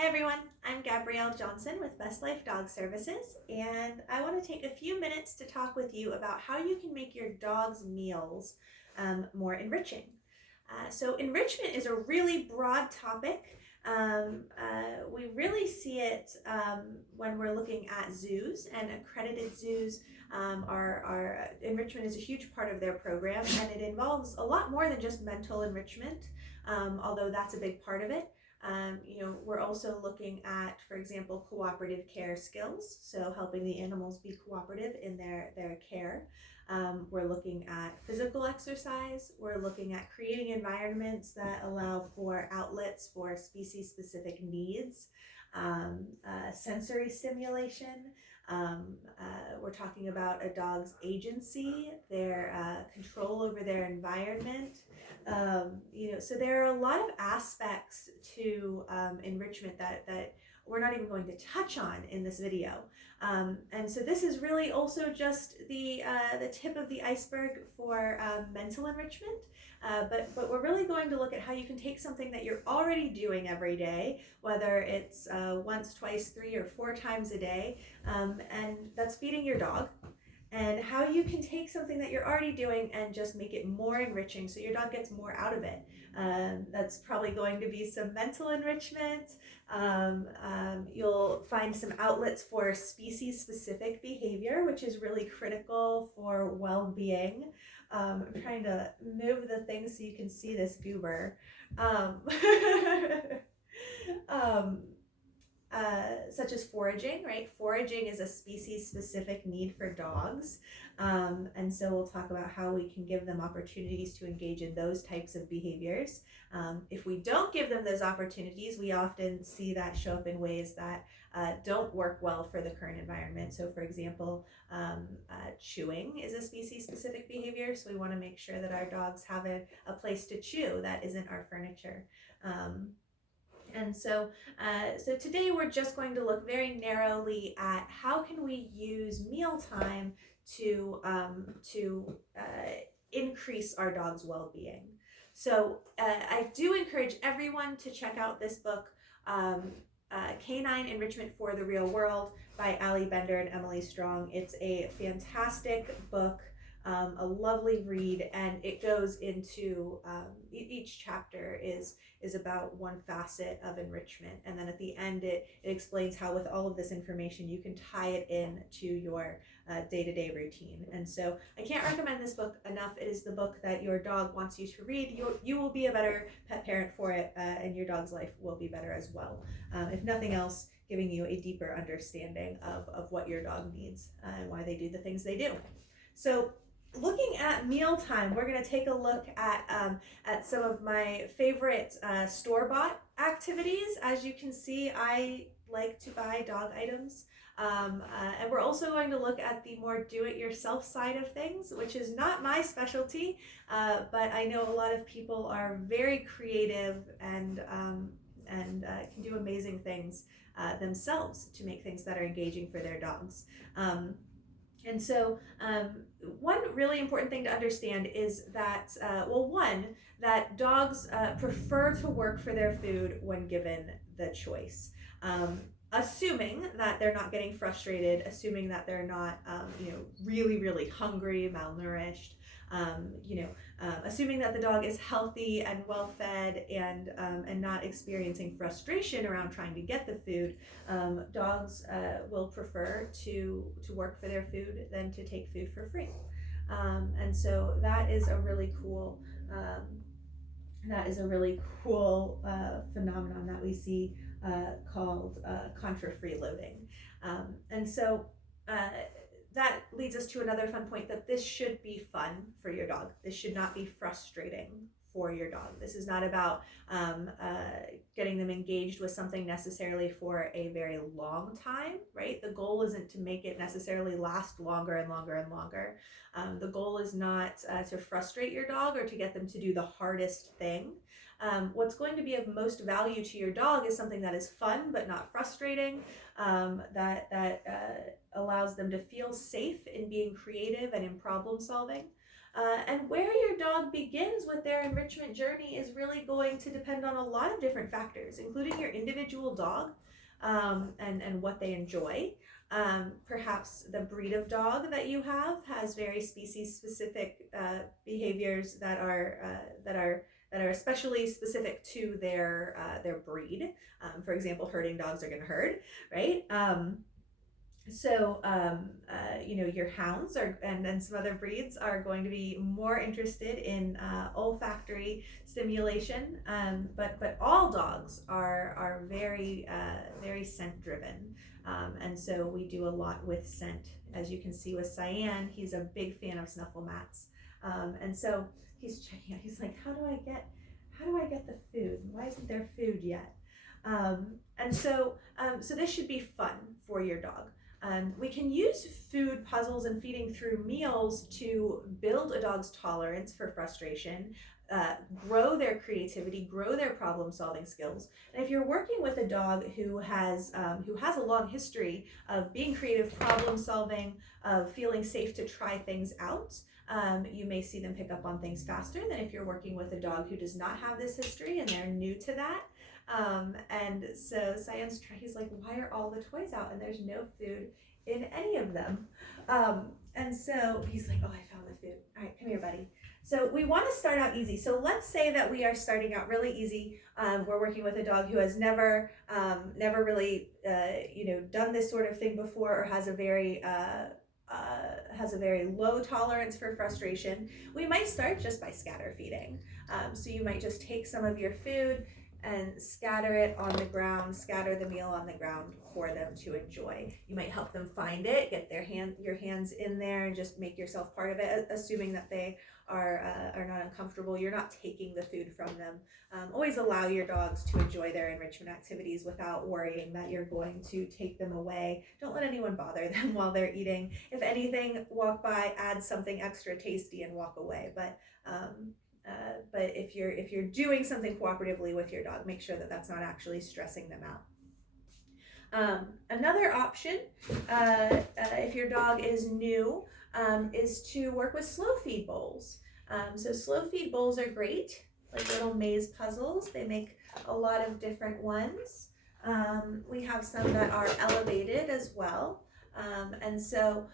Hi everyone, I'm Gabrielle Johnson with Best Life Dog Services, and I want to take a few minutes to talk with you about how you can make your dog's meals more enriching. So enrichment is a really broad topic. We really see it when we're looking at zoos, and accredited zoos enrichment is a huge part of their program, and it involves a lot more than just mental enrichment, although that's a big part of it. We're also looking at, for example, cooperative care skills, so helping the animals be cooperative in their care. We're looking at physical exercise. We're looking at creating environments that allow for outlets for species-specific needs, sensory stimulation. We're talking about a dog's agency, their control over their environment. So there are a lot of aspects to enrichment that we're not even going to touch on in this video. And so this is really also just the tip of the iceberg for mental enrichment. But we're really going to look at how you can take something that you're already doing every day, whether it's once, twice, 3 or 4 times a day, and that's feeding your dog, and how you can take something that you're already doing and just make it more enriching so your dog gets more out of it. That's probably going to be some mental enrichment. You'll find some outlets for species-specific behavior, which is really critical for well-being. I'm trying to move the thing so you can see this goober. Um, um, such as foraging, right? Foraging is a species-specific need for dogs. And so we'll talk about how we can give them opportunities to engage in those types of behaviors. If we don't give them those opportunities, we often see that show up in ways that don't work well for the current environment. So for example, chewing is a species-specific behavior. So we want to make sure that our dogs have a place to chew that isn't our furniture. So today we're just going to look very narrowly at how can we use mealtime to increase our dog's well-being. So I do encourage everyone to check out this book, Canine Enrichment for the Real World by Ali Bender and Emily Strong. It's a fantastic book. A lovely read, and it goes into each chapter is about one facet of enrichment, and then at the end it explains how with all of this information you can tie it in to your day-to-day routine. And so I can't recommend this book enough. It is the book that your dog wants you to read. You will be a better pet parent for it, and your dog's life will be better as well. If nothing else, giving you a deeper understanding of what your dog needs and why they do the things they do. So looking at mealtime, we're going to take a look at some of my favorite store-bought activities. As you can see, I like to buy dog items. And we're also going to look at the more do-it-yourself side of things, which is not my specialty, but I know a lot of people are very creative and can do amazing things themselves to make things that are engaging for their dogs. And so one really important thing to understand is that, that dogs prefer to work for their food when given the choice. Assuming that they're not getting frustrated, assuming that they're not, really, really hungry, malnourished, assuming that the dog is healthy and well-fed and not experiencing frustration around trying to get the food, dogs will prefer to work for their food than to take food for free. And so that is a really cool phenomenon that we see called contra freeloading. And so that leads us to another fun point, that this should be fun for your dog. This should not be frustrating for your dog. This is not about getting them engaged with something necessarily for a very long time, right? The goal isn't to make it necessarily last longer and longer and longer. The goal is not to frustrate your dog or to get them to do the hardest thing. What's going to be of most value to your dog is something that is fun but not frustrating, that allows them to feel safe in being creative and in problem solving. And where your dog begins with their enrichment journey is really going to depend on a lot of different factors, including your individual dog, and what they enjoy. Perhaps the breed of dog that you have has very species specific behaviors that are especially specific to their breed. For example, herding dogs are going to herd, right? Your hounds and some other breeds are going to be more interested in olfactory stimulation, but all dogs are very scent driven, and so we do a lot with scent. As you can see with Cyan, he's a big fan of snuffle mats, and so he's checking out. He's like, how do I get the food? Why isn't there food yet? So this should be fun for your dog. We can use food puzzles and feeding through meals to build a dog's tolerance for frustration, grow their creativity, grow their problem-solving skills. And if you're working with a dog who has a long history of being creative, problem-solving, of feeling safe to try things out, you may see them pick up on things faster than if you're working with a dog who does not have this history and they're new to that. And so Cyan's he's like, why are all the toys out and there's no food in any of them? And so he's like, oh, I found the food. All right, come here, buddy. So we want to start out easy. So let's say that we are starting out really easy. We're working with a dog who has never really, done this sort of thing before, or has a very low tolerance for frustration. We might start just by scatter feeding. So you might just take some of your food and scatter it on the ground, scatter the meal on the ground for them to enjoy. You might help them find it, get your hands in there, and just make yourself part of it, assuming that they are not uncomfortable. You're not taking the food from them. Always allow your dogs to enjoy their enrichment activities without worrying that you're going to take them away. Don't let anyone bother them while they're eating. If anything, walk by, add something extra tasty, and walk away. But if you're doing something cooperatively with your dog, make sure that that's not actually stressing them out. Another option, if your dog is new, is to work with slow feed bowls. So slow feed bowls are great, like little maze puzzles. They make a lot of different ones. We have some that are elevated as well. And so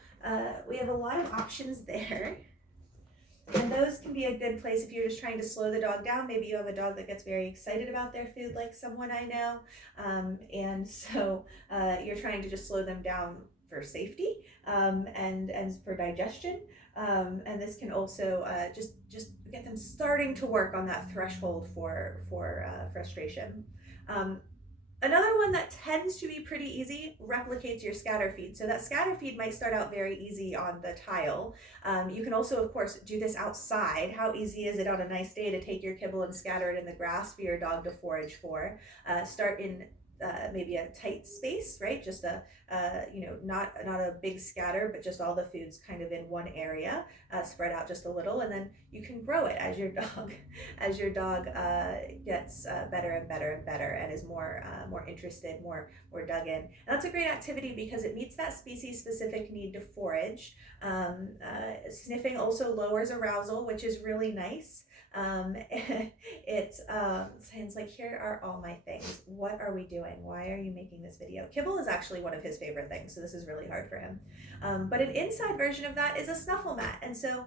we have a lot of options there. And those can be a good place if you're just trying to slow the dog down. Maybe you have a dog that gets very excited about their food, like someone I know. And so you're trying to just slow them down for safety and for digestion. And this can also just get them starting to work on that threshold for frustration. Another one that tends to be pretty easy replicates your scatter feed. So that scatter feed might start out very easy on the tile. You can also, of course, do this outside. How easy is it on a nice day to take your kibble and scatter it in the grass for your dog to forage for? Start in maybe a tight space, right? Just not a big scatter, but just all the foods kind of in one area, spread out just a little, and then you can grow it as your dog gets better and better and better, and is more interested, more dug in. And that's a great activity because it meets that species specific need to forage. Sniffing also lowers arousal, which is really nice. It sounds like, here are all my things. What are we doing? Why are you making this video? Kibble is actually one of his favorite things, so this is really hard for him. But an inside version of that is a snuffle mat. And so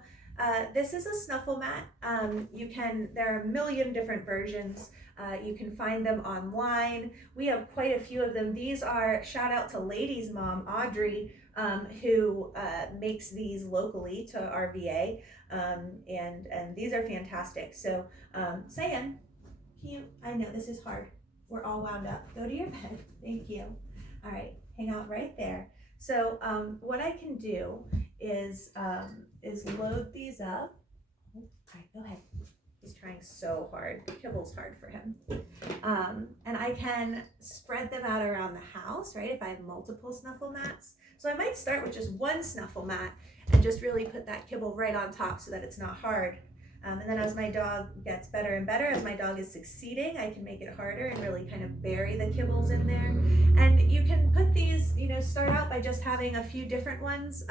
this is a snuffle mat. There are a million different versions. You can find them online. We have quite a few of them. These are, shout out to Lady's mom, Audrey, who makes these locally to RVA. And these are fantastic. So, Cyan, I know this is hard. We're all wound up. Go to your bed. Thank you. All right, hang out right there. So, what I can do is load these up. All right, go ahead. He's trying so hard. Kibble's hard for him. And I can spread them out around the house, right? If I have multiple snuffle mats. So I might start with just one snuffle mat and just really put that kibble right on top so that it's not hard. And then as my dog gets better and better, as my dog is succeeding, I can make it harder and really kind of bury the kibbles in there. And you can put these, start out by just having a few different ones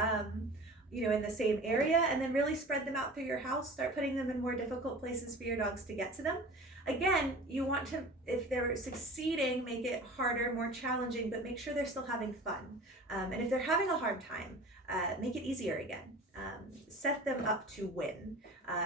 in the same area, and then really spread them out through your house. Start putting them in more difficult places for your dogs to get to them. Again, you want to, if they're succeeding, make it harder, more challenging, but make sure they're still having fun. And if they're having a hard time, make it easier again. Set them up to win.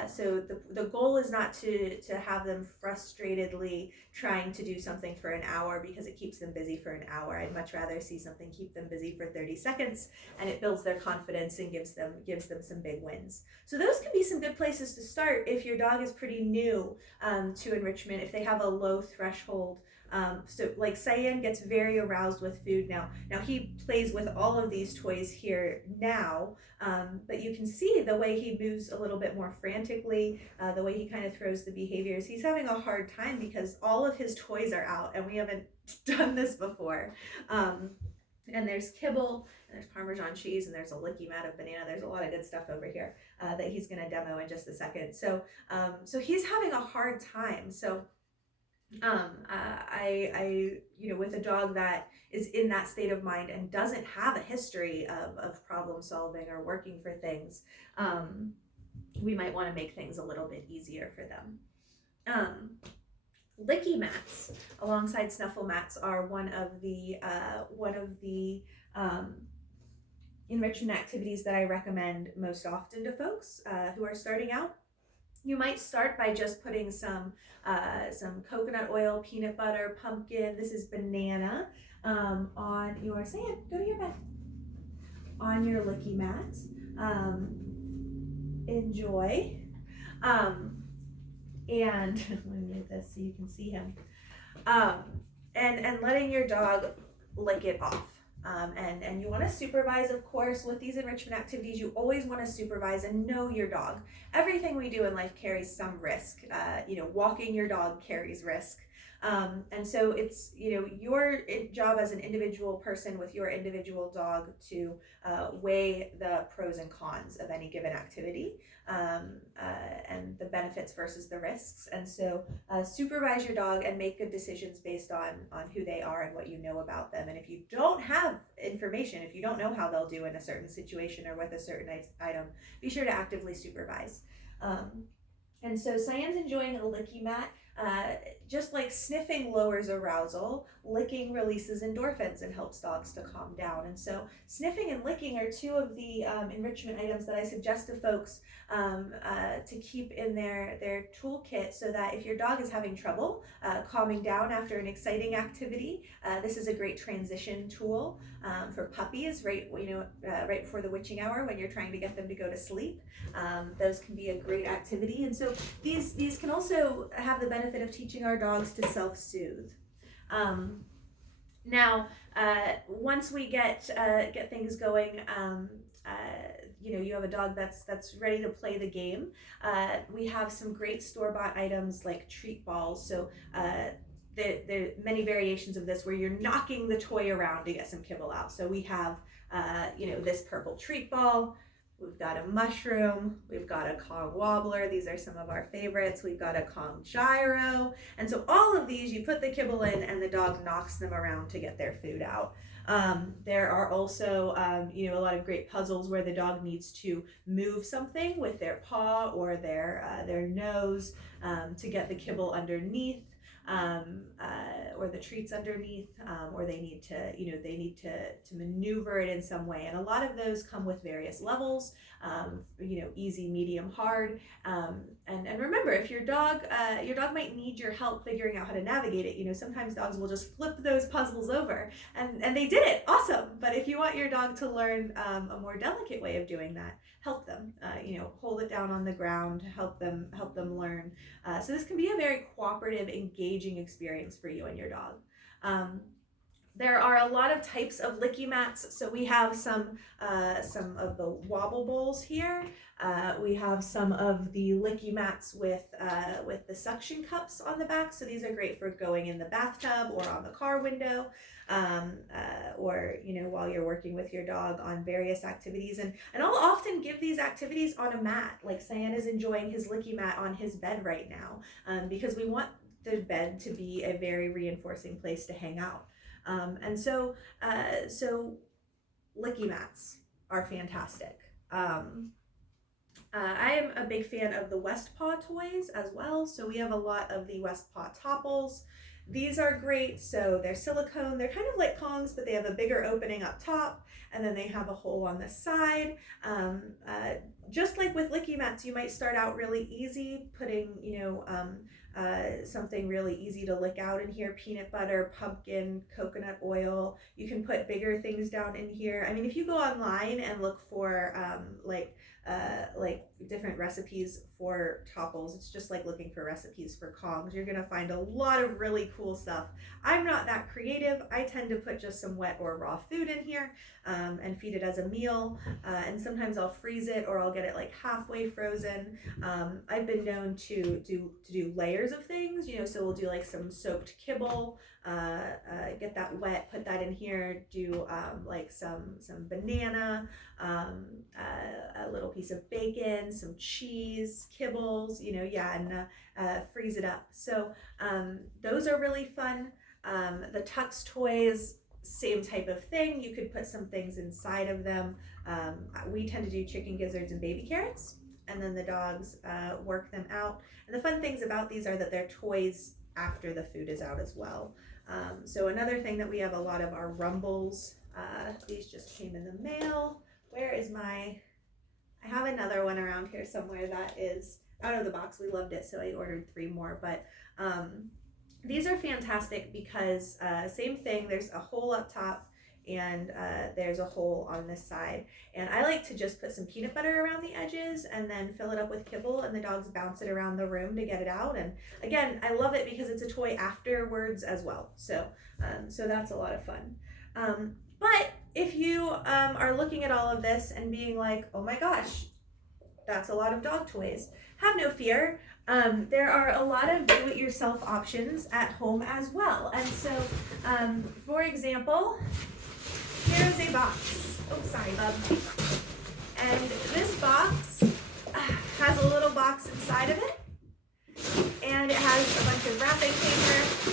So the goal is not to have them frustratedly trying to do something for an hour because it keeps them busy for an hour. I'd much rather see something keep them busy for 30 seconds, and it builds their confidence and gives them some big wins. So those can be some good places to start if your dog is pretty new to enrichment, if they have a low threshold. So like Cyan gets very aroused with food now. Now he plays with all of these toys here now, but you can see the way he moves a little bit more frantically, the way he kind of throws the behaviors. He's having a hard time because all of his toys are out and we haven't done this before. And there's kibble, and there's Parmesan cheese, and there's a licky mat of banana. There's a lot of good stuff over here that he's going to demo in just a second. So he's having a hard time. So I with a dog that is in that state of mind and doesn't have a history of problem solving or working for things, we might want to make things a little bit easier for them. Licky mats alongside snuffle mats are one of the enrichment activities that I recommend most often to folks who are starting out. You might start by just putting some coconut oil, peanut butter, pumpkin, this is banana, on your, Sam, go to your bed, on your licky mat. Enjoy. And let me move this so you can see him. And letting your dog lick it off. And you want to supervise, of course, with these enrichment activities. You always want to supervise and know your dog. Everything we do in life carries some risk. Walking your dog carries risk. And so it's, your job as an individual person with your individual dog to weigh the pros and cons of any given activity, and the benefits versus the risks. And so supervise your dog and make good decisions based on who they are and what you know about them. And if you don't have information, if you don't know how they'll do in a certain situation or with a certain item, be sure to actively supervise. And so Cyan's enjoying a licky mat. Just like sniffing lowers arousal, licking releases endorphins and helps dogs to calm down. And so sniffing and licking are two of the enrichment items that I suggest to folks to keep in their toolkit, so that if your dog is having trouble calming down after an exciting activity, this is a great transition tool for puppies right before the witching hour when you're trying to get them to go to sleep. Those can be a great activity. And so these can also have the benefit of teaching our dogs to self-soothe. Now, once we get things going, you have a dog that's ready to play the game. We have some great store-bought items like treat balls. So there are many variations of this where you're knocking the toy around to get some kibble out. So we have this purple treat ball. We've got a mushroom, we've got a Kong wobbler, these are some of our favorites, we've got a Kong gyro, and so all of these you put the kibble in and the dog knocks them around to get their food out. There are also a lot of great puzzles where the dog needs to move something with their paw or their nose to get the kibble underneath. Or the treats underneath, or they need to maneuver it in some way. And a lot of those come with various levels, easy, medium, hard. And remember, if your dog might need your help figuring out how to navigate it. Sometimes dogs will just flip those puzzles over, and they did it, awesome. But if you want your dog to learn a more delicate way of doing that, help them, hold it down on the ground, help them learn. So this can be a very cooperative, engaging experience for you and your dog. There are a lot of types of licky mats. So we have some of the wobble bowls here. We have some of the licky mats with the suction cups on the back. So these are great for going in the bathtub or on the car window, or while you're working with your dog on various activities. And I'll often give these activities on a mat. Like Cyan is enjoying his licky mat on his bed right now, because we want the bed to be a very reinforcing place to hang out. So licky mats are fantastic. I am a big fan of the Westpaw toys as well. So we have a lot of the Westpaw topples. These are great. So they're silicone. They're kind of like Kongs, but they have a bigger opening up top, and then they have a hole on the side. Um, uh, just like with licky mats, you might start out really easy, putting, something really easy to lick out in here: peanut butter, pumpkin, coconut oil. You can put bigger things down in here. I mean, if you go online and look for like different recipes for topples, it's just like looking for recipes for Kongs. You're gonna find a lot of really cool stuff. I'm not that creative. I tend to put just some wet or raw food in here, and feed it as a meal. And sometimes I'll freeze it, or I'll get it like halfway frozen. I've been known to do layers of things, so we'll do like some soaked kibble, get that wet, put that in here, do like some banana, a little piece of bacon, some cheese, kibbles, and freeze it up. So those are really fun. The Tux toys, same type of thing. You could put some things inside of them. We tend to do chicken gizzards and baby carrots, and then the dogs work them out. And the fun things about these are that they're toys after the food is out as well. So another thing that we have a lot of are rumbles. These just came in the mail. Where is I have another one around here somewhere that is out of the box. We loved it, so I ordered 3 more. But these are fantastic because same thing, there's a hole up top, and there's a hole on this side. And I like to just put some peanut butter around the edges and then fill it up with kibble, and the dogs bounce it around the room to get it out. And again, I love it because it's a toy afterwards as well. So that's a lot of fun. But if you are looking at all of this and being like, oh my gosh, that's a lot of dog toys, have no fear. There are a lot of do-it-yourself options at home as well. And so, for example, here's a box. Oh, sorry, bub. And this box has a little box inside of it, and it has a bunch of wrapping paper.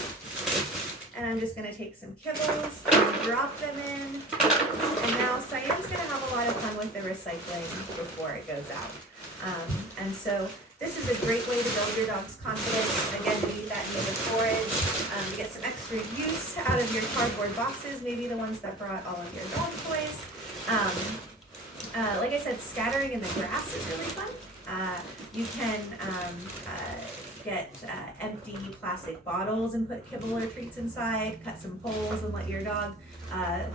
And I'm just gonna take some kibbles and drop them in. And now Cyenne's gonna have a lot of fun with the recycling before it goes out. And so this is a great way to build your dog's confidence. Again, to eat that native forage, to get some extra use out of your cardboard boxes, maybe the ones that brought all of your dog toys. Like I said, scattering in the grass is really fun. You can get empty plastic bottles and put kibble or treats inside, cut some poles and let your dog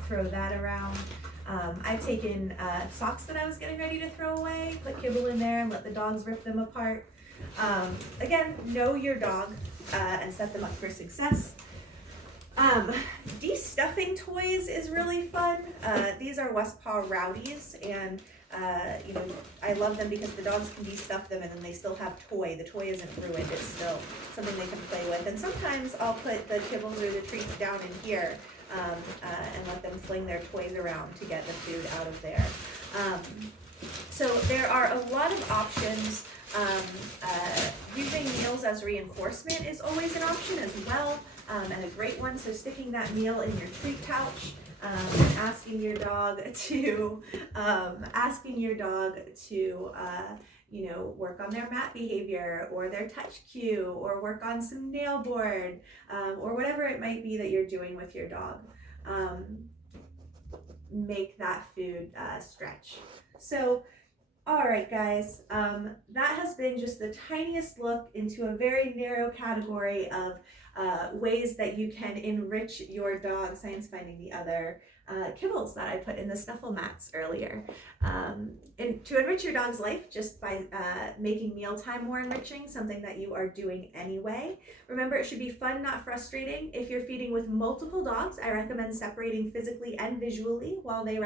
throw that around. I've taken socks that I was getting ready to throw away, put kibble in there and let the dogs rip them apart. Again, know your dog and set them up for success. De-stuffing toys is really fun. These are Westpaw Rowdies, and I love them because the dogs can de-stuff them and then they still have toy. The toy isn't ruined, it's still something they can play with. And sometimes I'll put the kibbles or the treats down in here and let them fling their toys around to get the food out of there. So there are a lot of options. Using meals as reinforcement is always an option as well, and a great one. So sticking that meal in your treat pouch, and asking your dog to work on their mat behavior or their touch cue, or work on some nail board, or whatever it might be that you're doing with your dog. Make that food stretch. So, all right, guys, that has been just the tiniest look into a very narrow category of ways that you can enrich your dog. Cyenne's finding the other kibbles that I put in the snuffle mats earlier. And to enrich your dog's life just by making mealtime more enriching, something that you are doing anyway. Remember, it should be fun, not frustrating. If you're feeding with multiple dogs, I recommend separating physically and visually while they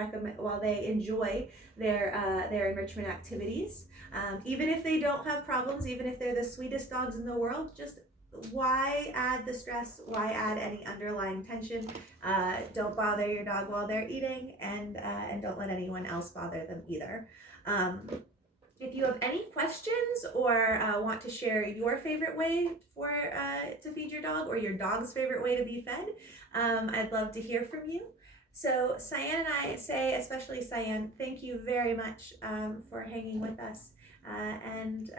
enjoy their enrichment activities. Even if they don't have problems, even if they're the sweetest dogs in the world, just why add the stress? Why add any underlying tension? Don't bother your dog while they're eating, and don't let anyone else bother them either. If you have any questions or want to share your favorite way to feed your dog, or your dog's favorite way to be fed, I'd love to hear from you. So Cyan and I say, especially Cyan, thank you very much for hanging with us, and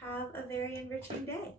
have a very enriching day.